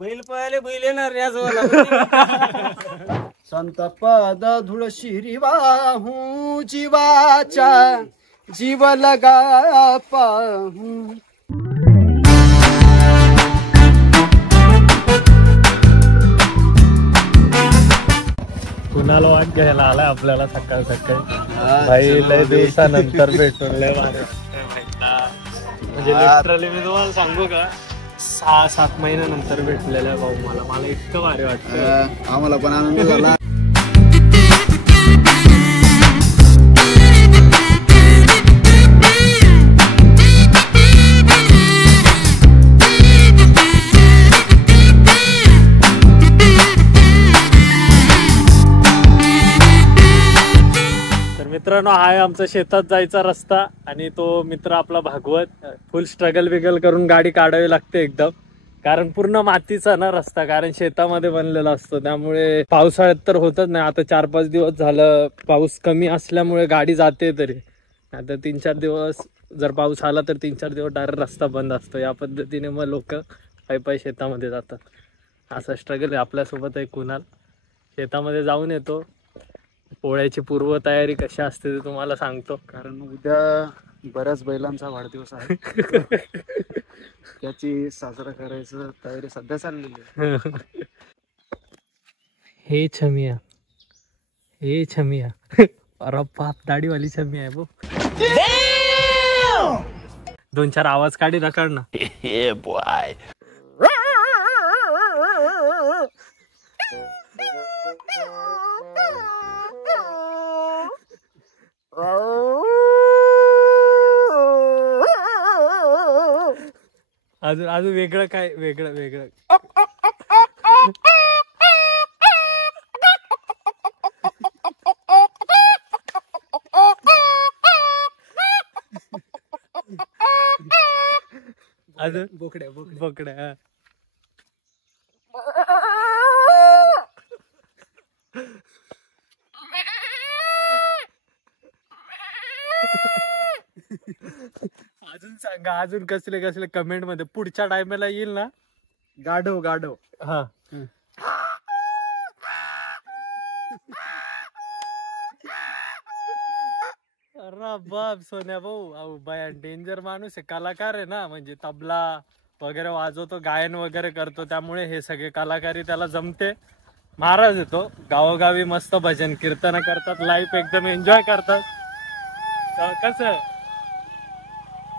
बैल पळाले बैल येणार याच संत पद धुळ शिरी वाहू जीवाचा जीव लगा पाहू. कुणाला वाट घ्यायला आलाय आपल्याला सकाळ सकाळी. भाई लय दिवसानंतर भेटून लय भारी म्हणजे लिटरली मी तुम्हाला सांगू का 6-7 महिन्यानंतर भेटलेलं आहे भाऊ. मला इतकं भारी वाटतं. आम्हाला पण आनंद झाला. मित्रांनो हा आहे आमचा शेतात जायचा रस्ता आणि तो मित्र आपला भागवत फुल स्ट्रगल बिगल करून गाडी काढावी लागते एकदम, कारण पूर्ण मातीचा ना रस्ता, कारण शेतामध्ये बनलेला असतो त्यामुळे पावसाळ्यात तर होतच नाही. आता 4-5 दिवस झालं पाऊस कमी असल्यामुळे गाडी जाते तरी, आता 3-4 दिवस जर पाऊस आला तर 3-4 दिवस डायरेक्ट रस्ता बंद असतो. या पद्धतीने मग लोक पायी शेतामध्ये जातात. असा स्ट्रगल आहे आपल्यासोबत. आहे कुणाल शेतामध्ये जाऊन येतो. पोळ्याची पूर्व तयारी कशी असते ते तुम्हाला सांगतो, कारण उद्या बऱ्याच बैलांचा वाढदिवस आहे. त्याची साजरा करायचं तयारी सध्या चाललेली आहे. हे छमिया अरे बाप दाढीवाली छमिया आहे भाऊ. 2-4 आवाज काढी ना काढ ना. अजून वेगळं काय वेगळं अजून बोकड्या अजून सांगा. अजून कसले कमेंट मध्ये पुढच्या टायमाला येईल ना. गाढव हा अरे बाप सोन्या भाऊ. अहो बाया डेंजर माणूस आहे, कलाकार आहे ना, म्हणजे तबला वगैरे वाजवतो, गायन वगैरे करतो, त्यामुळे हे सगळे कलाकारी त्याला जमते. महाराज येतो गावोगावी मस्त भजन कीर्तन करतात, लाईफ एकदम एन्जॉय करतात. कसं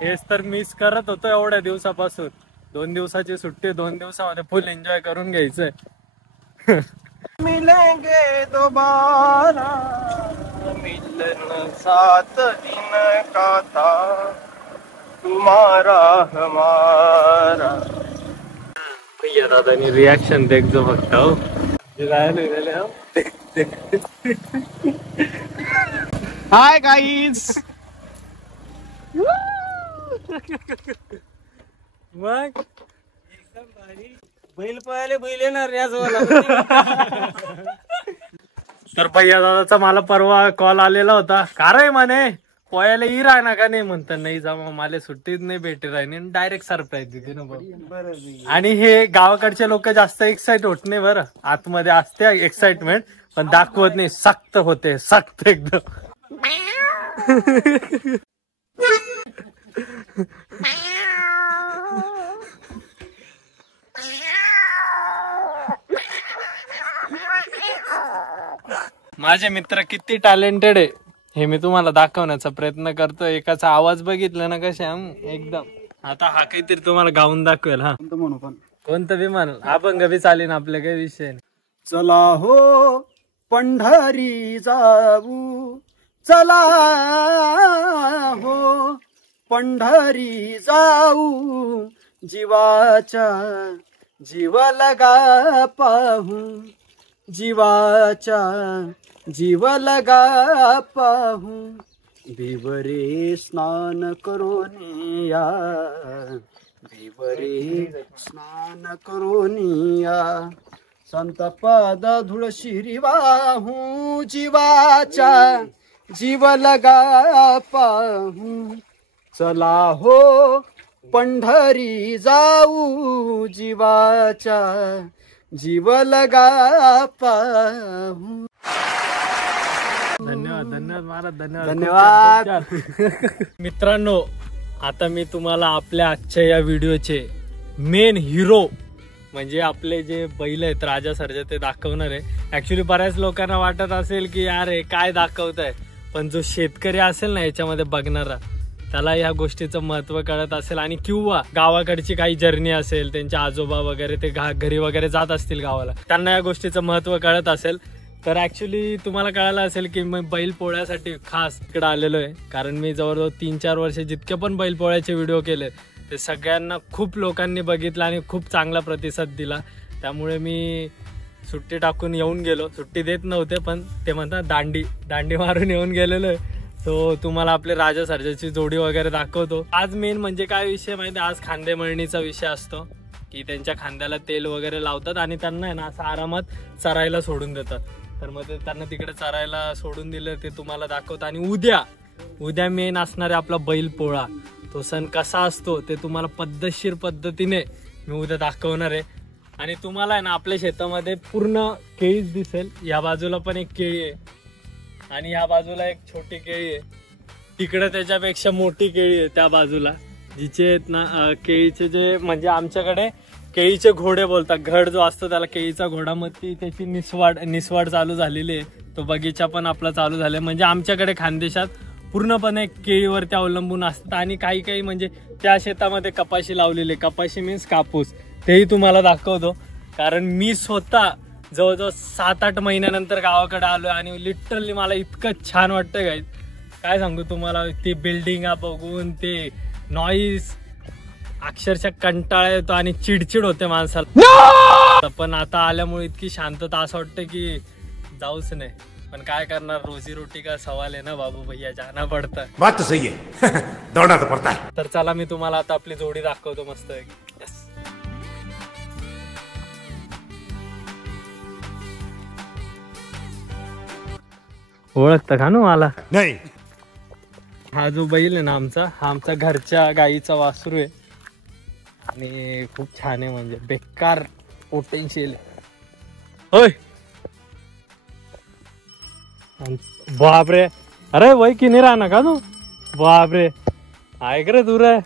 हेच तर मिस करत होतो एवढ्या दिवसापासून. 2 दिवसाची सुट्टी 2 दिवसामध्ये फुल एन्जॉय करून घ्यायचंय. मिलेंगे दोबारा मिलन सात दिन का था तुम्हारा हमारा. भैया दादानी रिॲक्शन देख जो फक्त. हो हाय गाईज. मग एकदम भारी. बैल पळाले बैल येणार याच तर भैया दादाचा मला परवा कॉल आलेला होता. का रे म्हणे पोयाला ई राहणार का नाही, म्हणतात नाही जमा मला सुट्टीच नाही भेटे राहिली. डायरेक्ट सरप्राईज देते ना भाऊ. आणि हे गावाकडचे लोक जास्त एक्साइट होत नाही बरं. आतमध्ये असते एक्साइटमेंट पण दाखवत नाही. सक्त होते सक्त एकदम. माझे मित्र किती टॅलेंटेड आहे हे मी तुम्हाला दाखवण्याचा प्रयत्न करतो. एकाचा आवाज बघितला ना कशा एकदम. आता हा काहीतरी तुम्हाला गाऊन दाखवेल. हा म्हणू पण कोणतं विमान आपण कधी चालेल आपल्या काही विषय नाही. चला हो पंढरी जाऊ, चला हो पंढरी जाऊ, जीवाचा जीव लगा पाहू, जीवाचा जीव लगा पाहू. बिवरे स्नान करून या, बिवरे स्नान करून या. संत पद धुळ शिरी वाहू, जीवाचा जीव लगा पाहू. चला हो पंढरी जाऊ जीवाच्या जीव लगा पाहू. धन्यवाद धन्यवाद महाराज धन्यवाद धन्यवाद. मित्रांनो, आता मी तुम्हाला आपल्या आजच्या या व्हिडिओचे मेन हिरो म्हणजे आपले जे बैल आहेत राजा सर्जा ते दाखवणार आहे. ऍक्च्युली बऱ्याच लोकांना वाटत असेल की यार हे काय दाखवत आहे, पण जो शेतकरी असेल ना याच्यामध्ये बघणारा त्याला ह्या गोष्टीचं महत्व कळत असेल. आणि किंवा गावाकडची काही जर्नी असेल, त्यांचे आजोबा वगैरे ते घरी वगैरे जात असतील गावाला, त्यांना या गोष्टीचं महत्व कळत असेल. तर ऍक्च्युली तुम्हाला कळालं असेल की मी बैल पोळ्यासाठी खास इकडे आलेलो आहे. कारण मी जवळजवळ 3-4 वर्ष जितके पण बैल पोळ्याचे व्हिडिओ केले ते सगळ्यांना खूप लोकांनी बघितलं आणि खूप चांगला प्रतिसाद दिला. त्यामुळे मी सुट्टी टाकून येऊन गेलो. सुट्टी देत नव्हते पण ते म्हणतात दांडी मारून येऊन गेलेलो आहे. तो तुम्हाला आपले राजा सर्जाची जोडी वगैरे दाखवतो. आज मेन म्हणजे काय विषय माहिती, आज खांदे मळणीचा विषय असतो की त्यांच्या खांद्याला तेल वगैरे लावतात आणि त्यांना आहे ना असं आरामात चरायला सोडून देतात. तर मग ते त्यांना तिकडे चरायला सोडून दिलं ते तुम्हाला दाखवतं. आणि उद्या मेन असणारे आपला बैल पोळा, तो सण कसा असतो ते तुम्हाला पद्धतशीर पद्धतीने मी उद्या दाखवणार आहे. आणि तुम्हाला आहे ना आपल्या शेतामध्ये पूर्ण केळीच दिसेल. या बाजूला पण एक केळी आहे आणि या बाजूला एक छोटी केळी आहे. तिकडे त्याच्यापेक्षा मोठी केळी आहे त्या बाजूला, जिचे आहेत ना केळीचे जे म्हणजे आमच्याकडे केळीचे घोडे बोलतात. घड जो असतो त्याला केळीचा घोडा. मग ती त्याची निसवाड चालू झालेली आहे. तो बगीचा पण आपला चालू झाला. म्हणजे आमच्याकडे खानदेशात पूर्णपणे केळीवरती अवलंबून असतात. आणि काही म्हणजे त्या शेतामध्ये कपाशी लावलेली, कपाशी मीन्स कापूस, तेही तुम्हाला दाखवतो. कारण मी स्वतः जवळजवळ 7-8 महिन्यानंतर गावाकडे आलोय आणि लिटरली मला इतकं छान वाटतं गाईज, काय सांगू तुम्हाला. ते बिल्डिंग बघून ते नॉईज अक्षरशः कंटाळा येतो आणि चिडचिड होते माणसाला. पण आता आल्यामुळे इतकी शांतता असं वाटतं की जाऊच नाही. पण काय करणार, रोजी रोटी का सवाल आहे ना बाबू भैया, जाना पडतं. बात तो सही है. दौड़ना तो पड़ता है. तर चला मी तुम्हाला आता आपली जोडी दाखवतो मस्त. ओळखतं का ना मला? नहीं. हा जो बैल आहे ना आमचा, हा आमचा घरच्या गाईचा वासरू आहे आणि खूप छान आहे. म्हणजे बेकार पोटेन्शियल होय. बापरे, अरे वय की नाही राहणार का तू? बापरे, ऐक रे दूर आहे.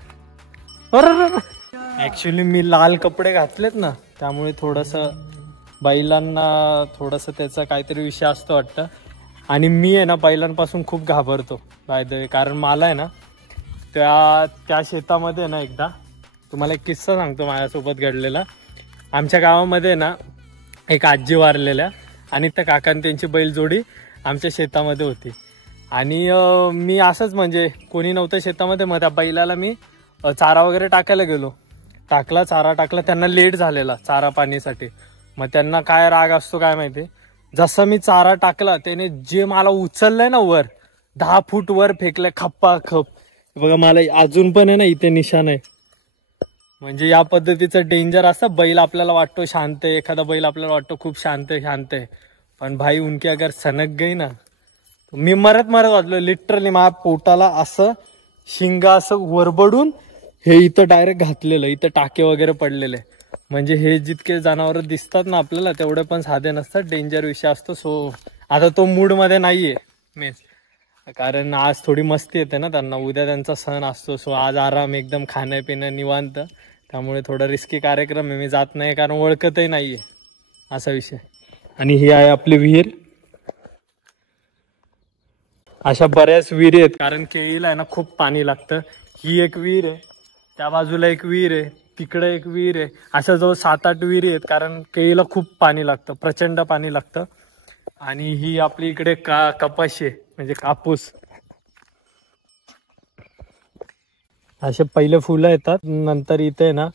ऍक्च्युली मी लाल कपडे घातलेत ना, त्यामुळे थोडस बैलांना थोडस त्याचा काहीतरी विषय असतो वाटतं. आणि मी आहे ना बैलांपासून खूप घाबरतो बाय द वे. कारण मला आहे ना त्या शेतामध्ये ना एकदा तुम्हाला एक किस्सा सांगतो माझ्यासोबत घडलेला. आमच्या गावामध्ये ना एक आजी वारलेल्या आणि त्या काकांनी त्यांची बैलजोडी आमच्या शेतामध्ये होती. आणि मी असंच म्हणजे कोणी नव्हतं शेतामध्ये, मग त्या बैलाला मी चारा वगैरे टाकायला गेलो. चारा टाकला, त्यांना लेट झालेला चारा पाणीसाठी. मग त्यांना काय राग असतो काय माहिती, जसं मी चारा टाकला त्याने जे मला उचललंय ना वर 10 फूट वर फेकलंय खप्पा खप. बघा मला अजून पण आहे ना इथे निशाण आहे. म्हणजे या पद्धतीचं डेंजर असतं. बैल आपल्याला वाटतो शांत आहे, एखादा बैल आपल्याला वाटतो खूप शांत आहे, पण भाई उनकी अगर सनक गई ना, मी मरत वाजलो लिटरली. माझ्या पोटाला असं शिंगा असं वरबडून हे इथं डायरेक्ट घातलेलं, इथं टाके वगैरे पडलेले. म्हणजे हे जितके जनावर दिसतात ना आपल्याला तेवढे पण साधे नसतात, डेंजर विषय असतो. सो आता तो मूड मध्ये नाहीये मीन्स, कारण आज थोडी मस्ती येते ना त्यांना, उद्या त्यांचा सण असतो. सो आज आराम एकदम, खाणं पिणं निवांत. त्यामुळे थोडा रिस्की कार्यक्रम आहे, मी जात नाही कारण ओळखतही नाहीये असा विषय. आणि ही आहे आपली विहीर. अशा बऱ्याच विहिरी आहेत कारण केळीला आहे ना खूप पाणी लागतं. ही एक विहीर आहे, त्या बाजूला एक विहीर आहे, तिकडे एक विहीर आहे. अशा जवळ 7-8 विहिरी आहेत कारण केळीला खूप पाणी लागतं, प्रचंड पाणी लागतं. आणि ही आपली इकडे कपाशी आहे म्हणजे कापूस. असे पहिले फुलं येतात, नंतर इथे ना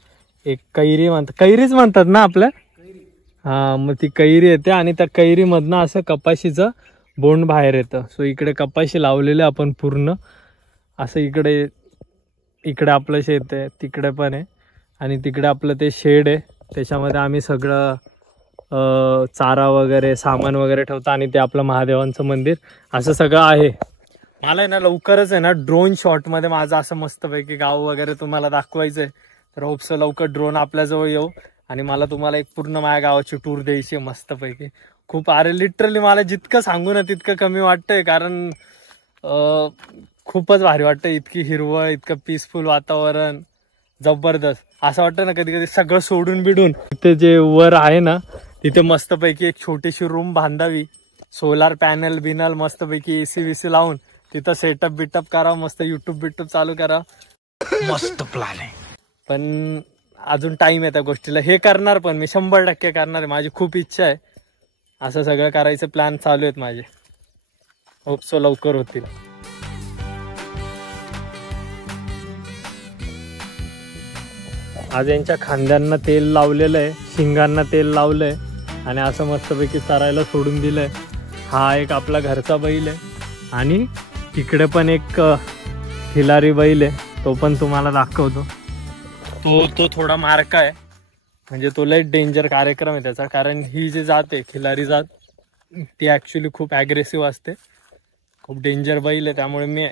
एक कैरीच म्हणतात ना आपल्या. हा, मग ती कैरी येते आणि त्या कैरीमधनं असं कपाशीचं बोंड बाहेर येतं. सो इकडे कपाशी लावलेले आपण पूर्ण असं. इकडे आपलं शेत आहे, तिकडे पण आहे आणि तिकडे आपलं ते शेड आहे, त्याच्यामध्ये आम्ही सगळं चारा वगैरे सामान वगैरे ठेवतो. आणि ते आपलं महादेवांचं मंदिर असं सगळं आहे. मला आहे ना लवकरच आहे ना ड्रोन शॉट मध्ये माझं असं मस्तपैकी गाव वगैरे तुम्हाला दाखवायचंय. तर होप्स लवकर ड्रोन आपल्याजवळ येऊ आणि मला तुम्हाला एक पूर्ण माझ्या गावाची टूर द्यायची आहे मस्तपैकी. खूप अरे लिटरली मला जितकं सांगू ना तितकं कमी वाटतंय, कारण खूपच भारी वाटतं. इतकी हिरवळ, इतकं पीसफुल वातावरण, जबरदस्त. असं वाटतं ना कधी कधी सगळं सोडून बिडून तिथे जे वर आहे ना तिथे मस्तपैकी एक छोटीशी रूम बांधावी, सोलार पॅनल बिनल मस्तपैकी एसी विसी लावून तिथं सेटअप बिटअप करा, मस्त युट्यूब बिट्यूब चालू करा. मस्त प्लॅन आहे. पण अजून टाइम आहे त्या गोष्टीला. हे करणार पण मी 100% करणार आहे. माझी खूप इच्छा आहे. असं सगळं करायचे प्लॅन चालू आहेत माझे. होप सो लवकर होतील. आज यांच्या खांद्यांना तेल लावलेलं आहे, शिंगांना तेल लावलंय आणि असं मस्तपैकी चरायला सोडून दिलंय. हा एक आपला घरचा बैल आहे आणि तिकडे पण एक खिलारी बैल आहे, तो पण तुम्हाला दाखवतो. तो थोडा मार्का आहे, म्हणजे तो लय डेंजर कार्यक्रम आहे त्याचा. कारण ही जी जात आहे खिलारी जात ती ॲक्च्युली खूप ॲग्रेसिव्ह असते, खूप डेंजर बैल आहे. त्यामुळे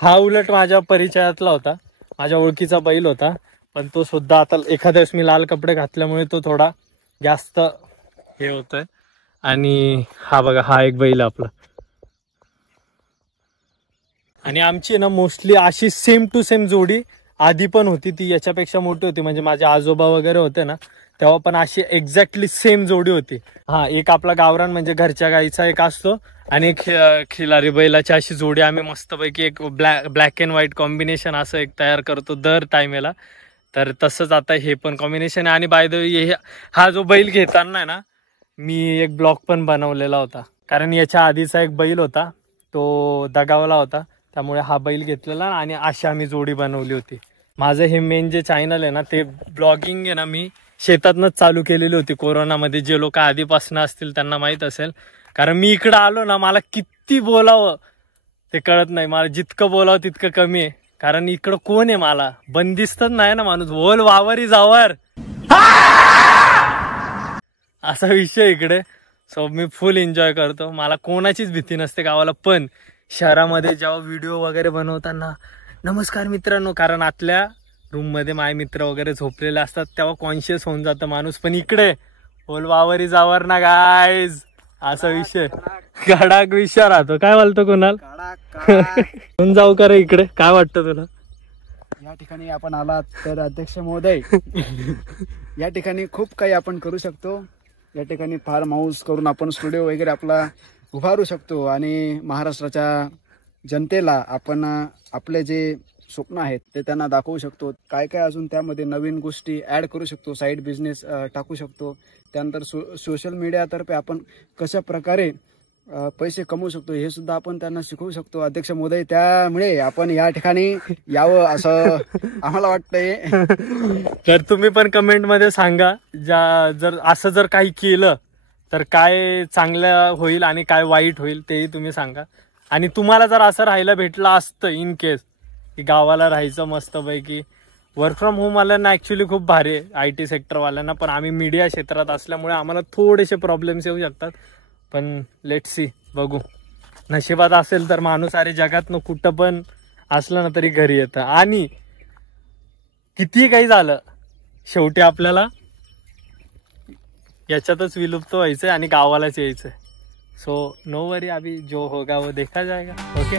हा उलट माझ्या परिचयातला होता, माझ्या ओळखीचा बैल होता. पण तो सुद्धा आता एखाद्या वेळेस मी लाल कपडे घातल्यामुळे तो थोडा जास्त हे होतोय. आणि हा बघा, हा एक बैल आपला. आणि आमची ना मोस्टली अशी सेम टू सेम जोडी आधी पण होती, ती याच्यापेक्षा मोठी होती. म्हणजे माझे आजोबा वगैरे होते ना तेव्हा पण अशी एक्झॅक्टली सेम जोडी होती. हा एक आपला गावरान म्हणजे घरच्या गाईचा एक असतो आणि एक खिलारी बैलाची अशी जोडी आम्ही मस्तपैकी एक ब्लॅक अँड व्हाईट कॉम्बिनेशन असं एक तयार करतो दर टाइमेला. तर तसंच आता हे पण कॉम्बिनेशन आहे. आणि बाय द वे हा जो बैल घेताना आहे ना मी एक ब्लॉग पण बनवलेला होता, कारण याच्या आधीचा एक बैल होता तो दगावला होता, त्यामुळे हा बैल घेतलेला आणि अशी आम्ही जोडी बनवली होती. माझं हे मेन जे चॅनल आहे ना ते ब्लॉगिंग आहे ना मी शेतातनच चालू केलेली होती कोरोनामध्ये. जे लोक आधीपासून असतील त्यांना माहीत असेल, कारण मी इकडं आलो ना मला किती बोलावं ते कळत नाही. मला जितकं बोलावं तितकं कमी आहे, कारण इकडं कोण आहे, मला बंदिस्तच नाही ना माणूस. बोल वावरी जावर असा विषय इकडे. सो मी फुल एन्जॉय करतो, मला कोणाचीच भीती नसते गावाला. पण शहरामध्ये जेव्हा व्हिडिओ वगैरे बनवताना नमस्कार मित्रांनो, कारण आतल्या रूममध्ये माझे मित्र वगैरे झोपलेले असतात तेव्हा कॉन्शियस होऊन जातं माणूस. पण इकडे बोल वावरी जावर ना गायज असा विषय गडाक विषय राहतो. काय बोलतो कोणाल कोण जाऊ का रे इकडे, काय वाटतं तुला? या ठिकाणी आपण आलात तर अध्यक्ष महोदय या ठिकाणी खूप काही आपण करू शकतो. या ठिकाणी फार्म हाऊस करून आपण स्टुडिओ वगैरे आपला उभारू शकतो आणि महाराष्ट्राच्या जनतेला आपण आपले जे स्वप्न आहेत ते त्यांना दाखवू शकतो. काय काय अजून त्यामध्ये नवीन गोष्टी ॲड करू शकतो, साईड बिझनेस टाकू शकतो. त्यानंतर सोशल मीडियातर्फे आपण कशा प्रकारे पैसे कमवू शकतो हे सुद्धा आपण त्यांना शिकवू शकतो अध्यक्ष महोदय. त्यामुळे आपण या ठिकाणी यावं असं आम्हाला वाटतंय. तर तुम्ही पण कमेंट मध्ये सांगा, जर असं जर काही केलं तर काय चांगलं होईल आणि काय वाईट होईल तेही तुम्ही सांगा. आणि तुम्हाला जर असं राहायला भेटलं असतं इन केस की गावाला राहायचं मस्तपैकी, वर्क फ्रॉम होम वाल्यांना ॲक्च्युली खूप भारी आहे, IT सेक्टरवाल्यांना. पण आम्ही मीडिया क्षेत्रात असल्यामुळे आम्हाला थोडेसे प्रॉब्लेम्स येऊ शकतात. पण लेट्स सी, बघू. नशिबात असेल तर माणूस अरे जगातनं कुठं पण असलं ना तरी घरी येतं. आणि किती काही झालं शेवटी आपल्याला याच्यातच विलुप्त व्हायचंय आणि गावालाच यायचंय. सो नो वरी, अभी जो होगा वो देखा जाएगा. ओके.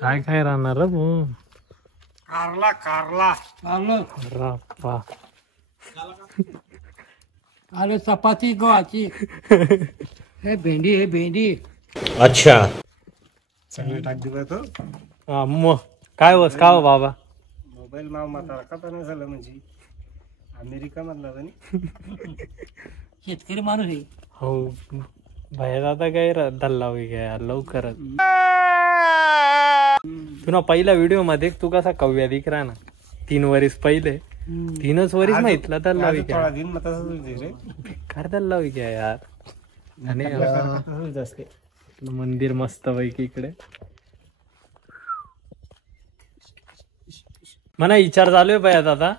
काय काय राहणार रे भाऊ? कारला कारला राप्पा. अरे चपाती गव्हाची हे भेंडी, हे भेंडी. अच्छा. चांगलं टाक दिला तो हा मग काय वस का हो बाबा? मोबाईल माव म्हातारा का पण झालं म्हणजे अमेरिका मधला शेतकरी माणूस आहे. हो बाहेर आता काय धल्ला घ्या लवकरच. तुला पहिल्या व्हिडिओ मध्ये तू कसा कव्या दिख रहा ना 3 वर्ष पहिले, 3च वर्ष माहितला धल्ला घ्या दिन मग तसंच रे बेकार धल्ला घ्या यार. आणि तसंच असते. मंदिर मस्त पैकी इकडे. मला विचार चालू आहे पाहिजे आता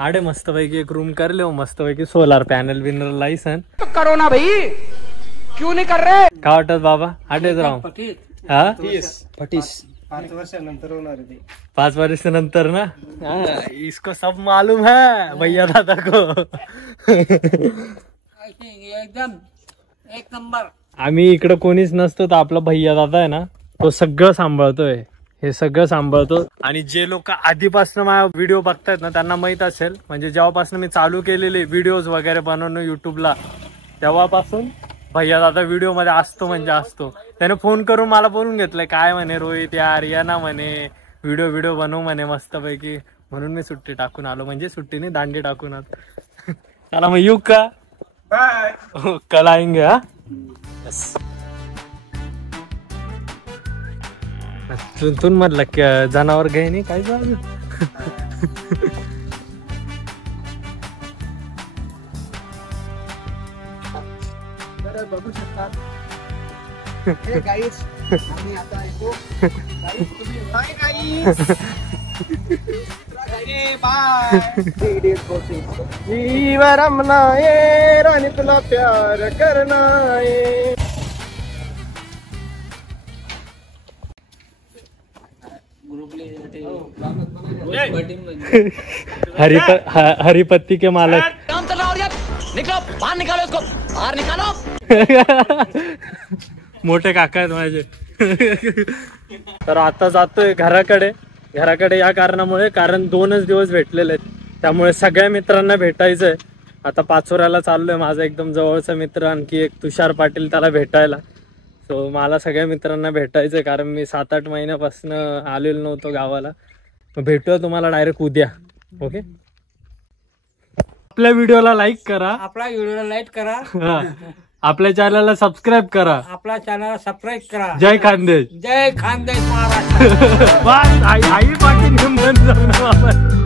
आडे मस्तपैकी एक रूम कर लिओ, मस्तपैकी सोलार पॅनल बिनर लायसन करो ना भाई, क्यों नहीं कर रहे? काय वाटत बाबा? आडेच राहू पटीत. हा फटीस 5 वर्षानंतर होणार आहे ते. 5 वर्ष नंतर ना. हाँ, इसको सब मालूम है भैया दादा को. एकदम एक नंबर. आम्ही इकडे कोणीच नसतो तर आपला भैया दादा आहे ना, तो सगळं सांभाळतोय, हे सगळं सांभाळतो. आणि जे लोक आधीपासून माझा व्हिडिओ बघतायत ना त्यांना माहित असेल, म्हणजे जेव्हापासून मी चालू केलेले व्हिडिओज वगैरे बनवणं युट्यूबला, तेव्हापासून भैया दादा व्हिडिओ मध्ये असतो म्हणजे असतो. त्याने फोन करून मला बोलून घेतलंय, काय म्हणे रोहित यार या ना म्हणे, व्हिडिओ बनवू म्हणे मस्तपैकी. म्हणून मी सुट्टी टाकून आलो, म्हणजे सुट्टीने दांडी टाकून आलो. चला मग येऊ का? बाय. कल आएंगे. हा यस. तून म्हटलं जनावर घे नाही काय झालं. तर बघू शकता हे गाईज, आम्ही आता येतो. गाईज तुम्ही बाय गाईज. जीवरम नाये राणी तुला प्यार करना है. हरिपत्ती के मालक. काम चल रहा और यार, निकलो बाहर, निकालो इसको बाहर निकालो. मोठे काका आहेत माझे. तर आता जातोय घराकडे या कारणामुळे, कारण 2च दिवस भेटलेले आहेत, त्यामुळे सगळ्या मित्रांना भेटायचंय. आता पाचोऱ्याला चाललोय, माझा एकदम जवळचा मित्र आणखी एक तुषार पाटील, त्याला भेटायला. सो मला सगळ्या मित्रांना भेटायचंय, कारण मी 7-8 महिन्यापासून आलेलो नव्हतो गावाला. भेटूया तुम्हाला डायरेक्ट उद्या. ओके. आपल्या व्हिडिओला लाईक करा, आपला व्हिडिओला लाईक करा, हा. आपल्या चॅनलला सबस्क्राईब करा. आपला चॅनल सबस्क्राईब करा. जय खानदेश. जय खानदेश महाराष्ट्र. बस आई पाटील घेऊन जाऊ ना आपण.